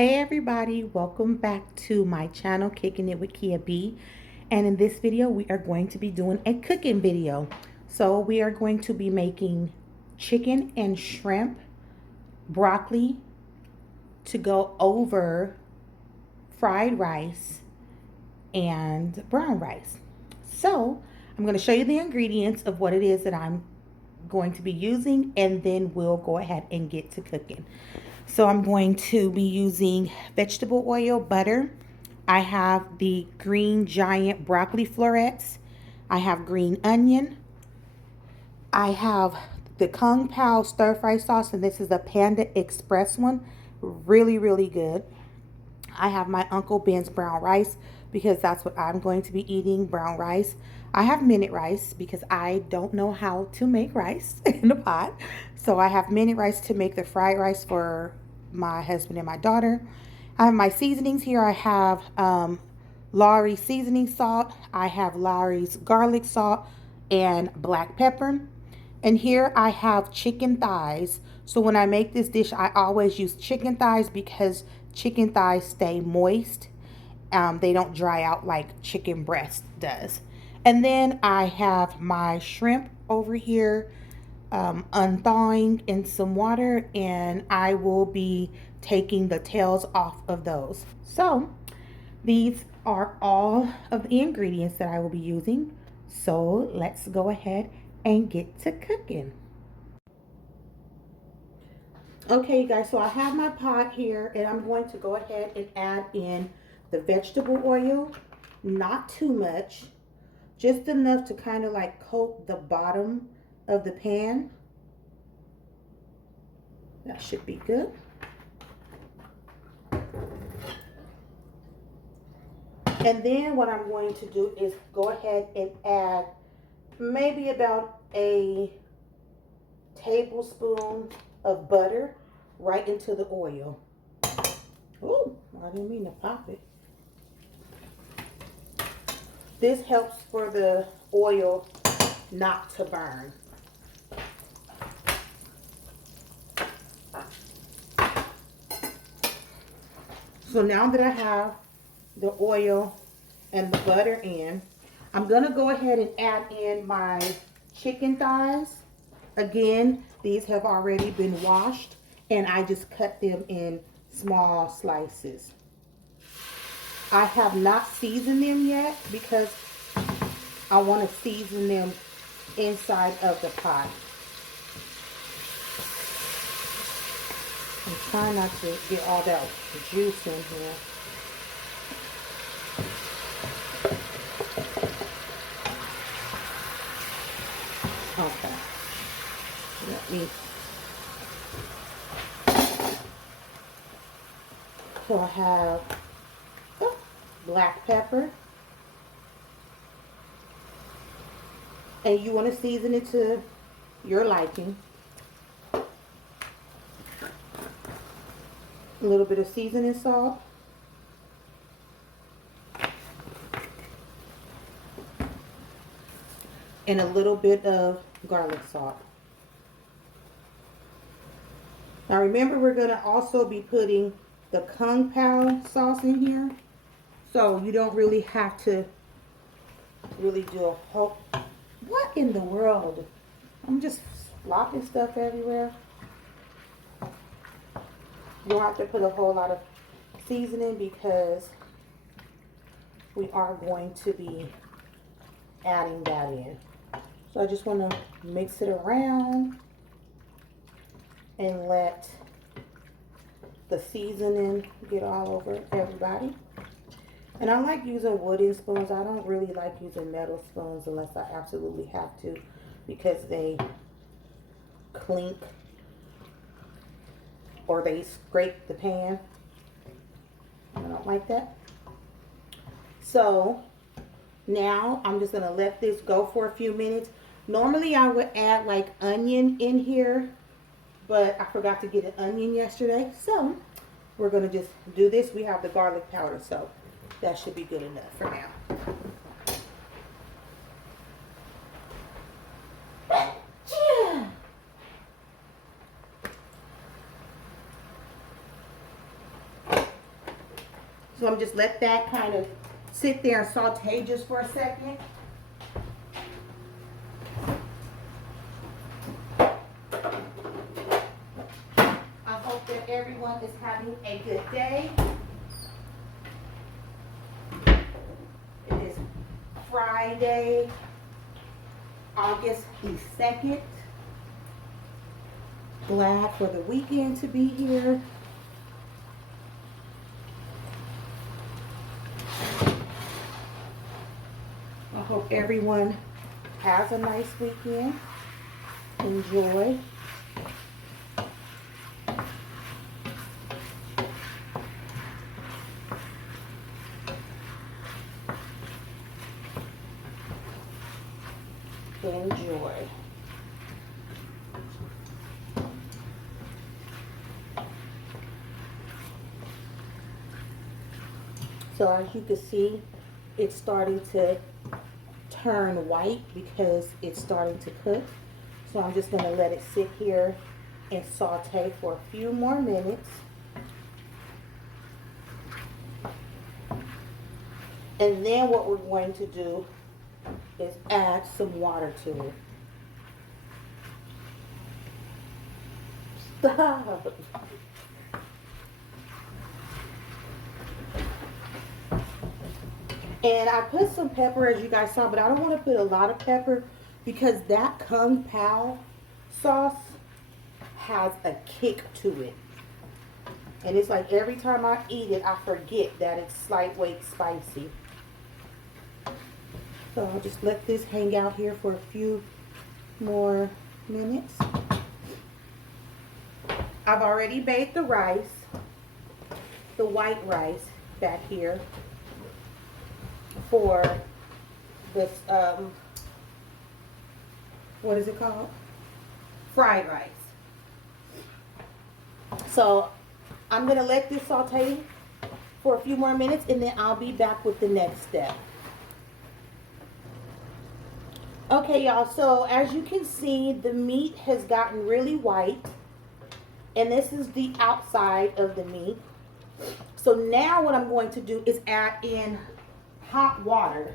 Hey everybody, welcome back to my channel, Kicking It with Kia B. And in this video, we are going to be doing a cooking video. So we are going to be making chicken and shrimp, broccoli to go over fried rice and brown rice. So I'm going to show you the ingredients of what it is that I'm going to be using, and then we'll go ahead and get to cooking. So I'm going to be using vegetable oil, butter. I have the Green Giant broccoli florets. I have green onion. I have the Kung Pao stir fry sauce, and this is the Panda Express one. Really, really good. I have my Uncle Ben's brown rice because that's what I'm going to be eating, brown rice. I have minute rice because I don't know how to make rice in a pot. So I have minute rice to make the fried rice for my husband and my daughter. I have my seasonings here. I have Lawry seasoning salt. I have Lawry's garlic salt and black pepper. And here I have chicken thighs. So when I make this dish, I always use chicken thighs because chicken thighs stay moist. They don't dry out like chicken breast does. And then I have my shrimp over here unthawing in some water, and I will be taking the tails off of those. So these are all of the ingredients that I will be using. So let's go ahead and get to cooking. Okay, guys, so I have my pot here, and I'm going to go ahead and add in the vegetable oil. Not too much, just enough to kind of like coat the bottom of the pan. That should be good. And then what I'm going to do is go ahead and add maybe about a tablespoon of butter right into the oil. Oh, I didn't mean to pop it. This helps for the oil not to burn. So now that I have the oil and the butter in, I'm going to go ahead and add in my chicken thighs. Again, these have already been washed, and I just cut them in small slices. I have not seasoned them yet because I want to season them inside of the pot. I'm trying not to get all that juice in here. Okay. Let me. So I have black pepper. And you want to season it to your liking. A little bit of seasoning salt. And a little bit of garlic salt. Now remember, we're going to also be putting the Kung Pao sauce in here. So you don't really have to really do a whole... What in the world? I'm just slopping stuff everywhere. You don't have to put a whole lot of seasoning because we are going to be adding that in. So I just want to mix it around and let the seasoning get all over everybody. And I like using wooden spoons. I don't really like using metal spoons unless I absolutely have to because they clink or they scrape the pan. I don't like that. So now I'm just going to let this go for a few minutes. Normally I would add like onion in here, but I forgot to get an onion yesterday. So we're going to just do this. We have the garlic powder, so that should be good enough for now. So I'm just let that kind of sit there and saute just for a second. I hope that everyone is having a good day. It is Friday, August the 2nd. Glad for the weekend to be here. I hope everyone has a nice weekend. Enjoy. Enjoy. So as you can see, it's starting to turn white because it's starting to cook. So I'm just going to let it sit here and saute for a few more minutes. And then what we're going to do is add some water to it. Stop. And I put some pepper, as you guys saw, but I don't want to put a lot of pepper because that Kung Pao sauce has a kick to it. And it's like every time I eat it, I forget that it's lightweight spicy. So I'll just let this hang out here for a few more minutes. I've already made the rice, the white rice back here for this, what is it called? Fried rice. So I'm going to let this saute for a few more minutes and then I'll be back with the next step. Okay, y'all, so as you can see, the meat has gotten really white. And this is the outside of the meat. So now what I'm going to do is add in hot water.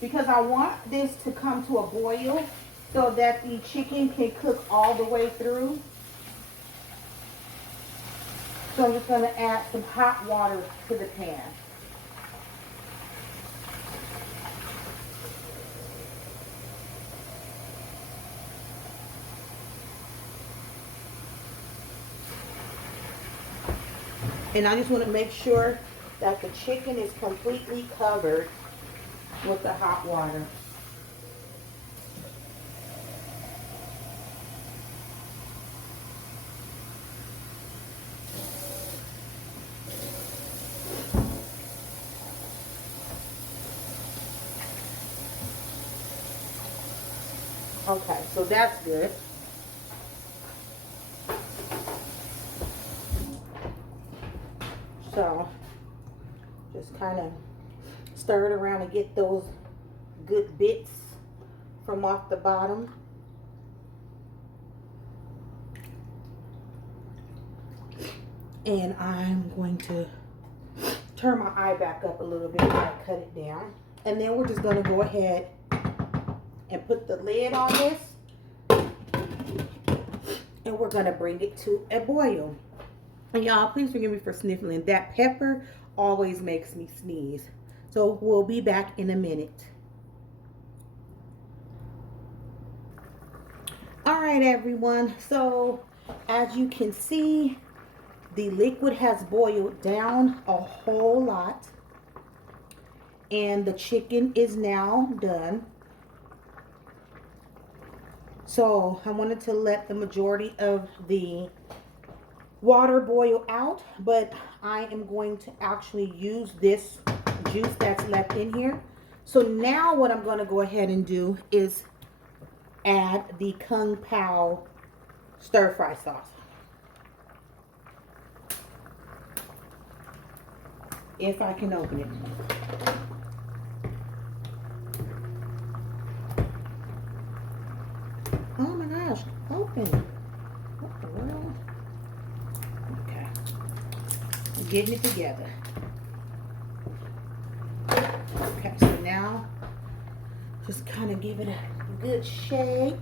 Because I want this to come to a boil so that the chicken can cook all the way through. So I'm just going to add some hot water to the pan. And I just want to make sure that the chicken is completely covered with the hot water. Okay, so that's good. So just kind of stir it around and get those good bits from off the bottom. And I'm going to turn my eye back up a little bit and cut it down. And then we're just going to go ahead and put the lid on this. And we're going to bring it to a boil. And y'all, please forgive me for sniffling. That pepper always makes me sneeze. So we'll be back in a minute. All right, everyone. So as you can see, the liquid has boiled down a whole lot. And the chicken is now done. So I wanted to let the majority of the water boil out, but I am going to actually use this juice that's left in here. So now what I'm going to go ahead and do is add the Kung Pao stir fry sauce. If I can open it. Oh my gosh, open. What the world? Okay. I'm getting it together. Just kind of give it a good shake.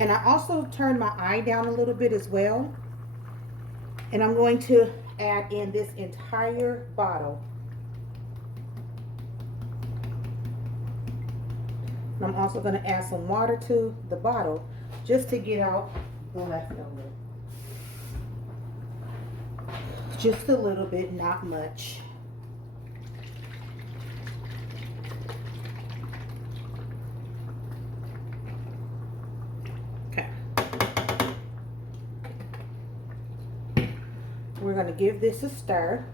And I also turned my eye down a little bit as well. And I'm going to add in this entire bottle. And I'm also going to add some water to the bottle just to get out the leftover. Just a little bit, not much. Okay. We're going to give this a stir.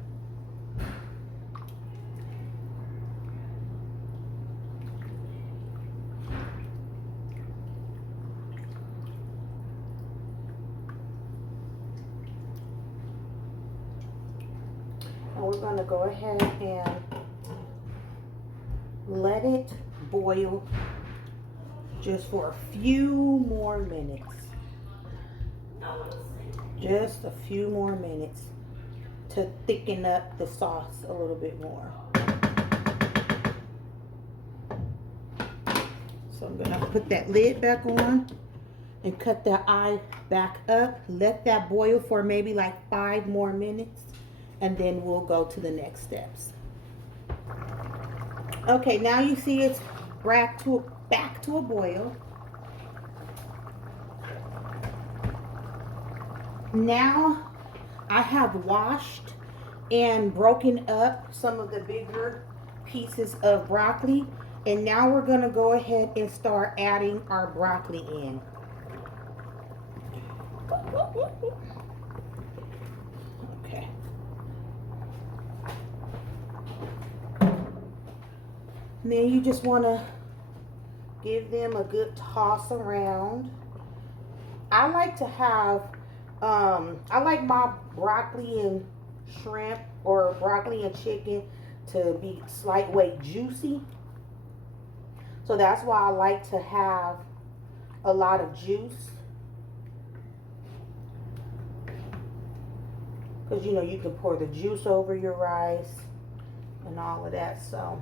And we're going to go ahead and let it boil just for a few more minutes. Just a few more minutes to thicken up the sauce a little bit more. So I'm going to put that lid back on and cut that eye back up. Let that boil for maybe like 5 more minutes, and then we'll go to the next steps. Okay, now you see it's back to a boil. Now I have washed and broken up some of the bigger pieces of broccoli, and now we're going to go ahead and start adding our broccoli in. Okay. And then you just want to give them a good toss around. I like to have I like my broccoli and shrimp or broccoli and chicken to be slightly juicy. So that's why I like to have a lot of juice. Because, you know, you can pour the juice over your rice and all of that. So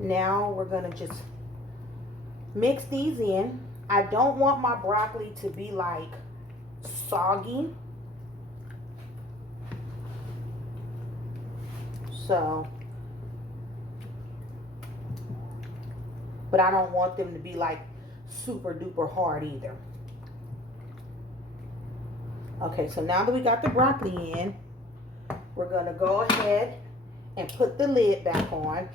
now we're going to just mix these in. I don't want my broccoli to be like soggy. So, but I don't want them to be like super duper hard either. Okay, so now that we got the broccoli in, we're going to go ahead and put the lid back on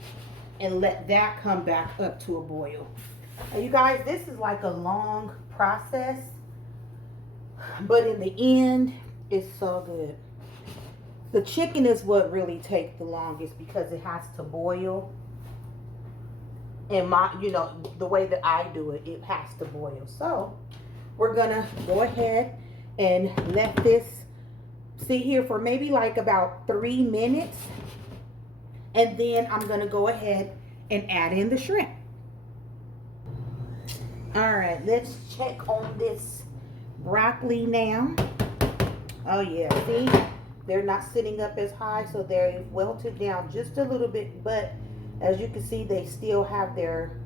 and let that come back up to a boil. Now, you guys, this is like a long process, but in the end, it's so good. The chicken is what really takes the longest because it has to boil. And the way that I do it, it has to boil. So we're gonna go ahead and let this sit here for maybe like about 3 minutes. And then I'm gonna go ahead and add in the shrimp. All right, let's check on this broccoli now. Oh yeah, see, they're not sitting up as high, so they're wilted down just a little bit, but as you can see, they still have their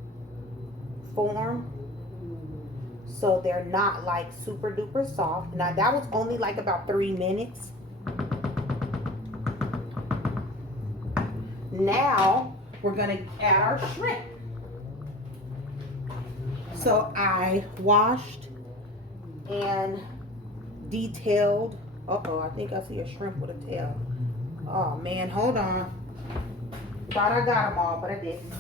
form, so they're not like super duper soft. Now that was only like about 3 minutes. Now we're gonna add our shrimp. So I washed and detailed. Uh-oh, I think I see a shrimp with a tail. Oh man, hold on. Thought I got them all, but I didn't.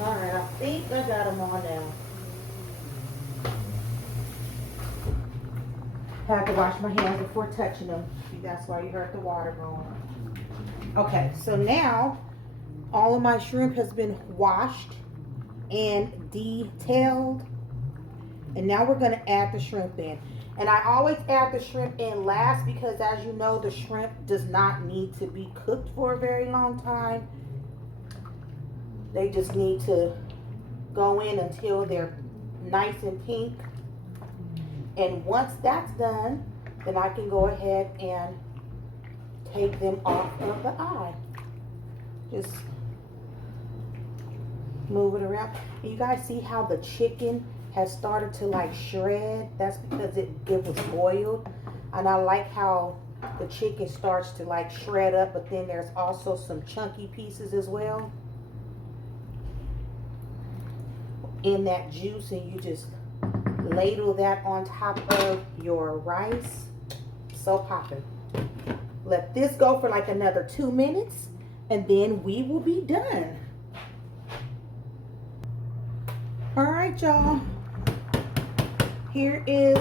All right, I think I got them all now. Had to wash my hands before touching them. That's why you heard the water going. Okay, so now all of my shrimp has been washed and detailed, and now we're going to add the shrimp in. And I always add the shrimp in last because, as you know, the shrimp does not need to be cooked for a very long time. They just need to go in until they're nice and pink. And once that's done, then I can go ahead and take them off of the eye. Just move it around. And you guys see how the chicken has started to like shred? That's because it was boiled. And I like how the chicken starts to like shred up, but then there's also some chunky pieces as well in that juice, and you just ladle that on top of your rice. So popping. Let this go for like another 2 minutes, and then we will be done. All right, y'all. Here is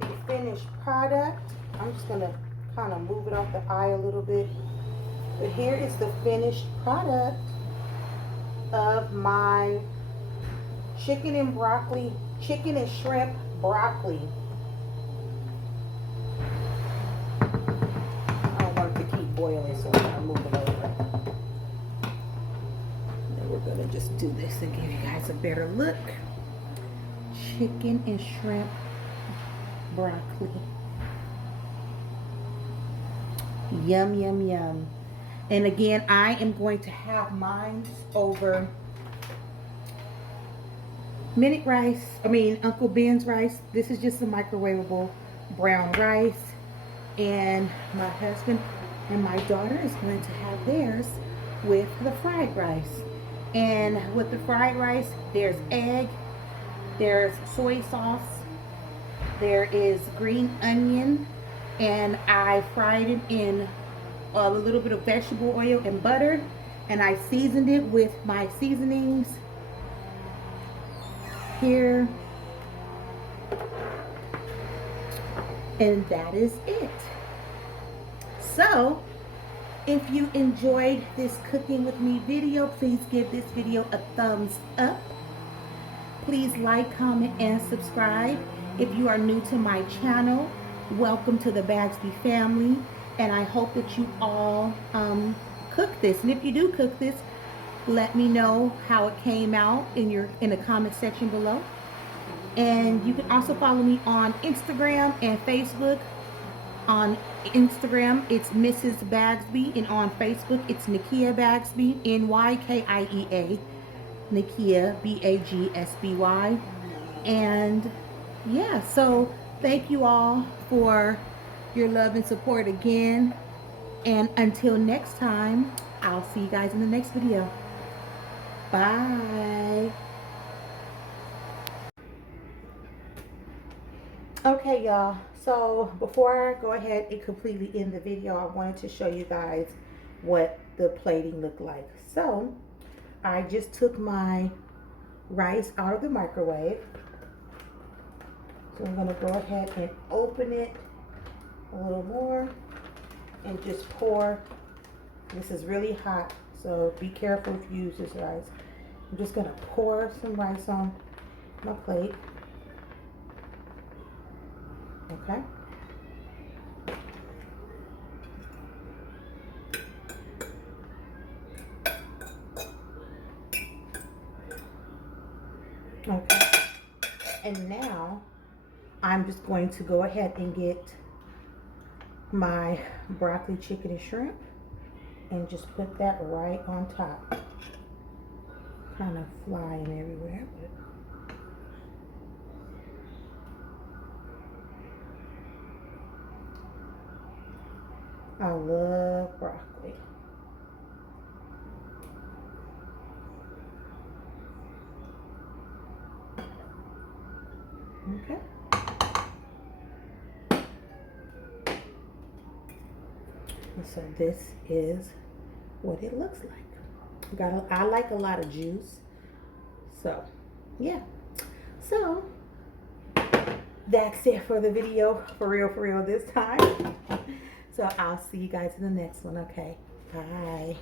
the finished product. I'm just gonna kind of move it off the eye a little bit. But here is the finished product of my chicken and shrimp broccoli. I don't want it to keep boiling, so I'm gonna move it over. Then we're gonna just do this and give you guys a better look. Chicken and shrimp broccoli. Yum, yum, yum. And again, I am going to have mine over Uncle Ben's rice. This is just a microwavable brown rice. And my husband and my daughter is going to have theirs with the fried rice. And with the fried rice, there's egg, there's soy sauce, there is green onion, and I fried it in a little bit of vegetable oil and butter, and I seasoned it with my seasonings here, and that is it. So if you enjoyed this cooking with me video, please give this video a thumbs up. Please like, comment, and subscribe. If you are new to my channel, welcome to the Bagsby family, and I hope that you all cook this. And if you do cook this, let me know how it came out in the comment section below. And you can also follow me on Instagram and Facebook. On Instagram, it's Mrs. Bagsby, and on Facebook, it's Nykia Bagsby, Nykia, Nykia, Bagsby. And yeah, so thank you all for your love and support again. And until next time, I'll see you guys in the next video. Bye. Okay, y'all. So before I go ahead and completely end the video, I wanted to show you guys what the plating looked like. So I just took my rice out of the microwave. So I'm going to go ahead and open it a little more and just pour. This is really hot, so be careful if you use this rice. I'm just going to pour some rice on my plate. Okay. Okay. And now I'm just going to go ahead and get my broccoli, chicken, and shrimp and just put that right on top. Kind of flying everywhere, but I love broccoli. Okay. And so this is what it looks like. I like a lot of juice. So, yeah. So, that's it for the video. For real this time. So I'll see you guys in the next one. Okay. Bye.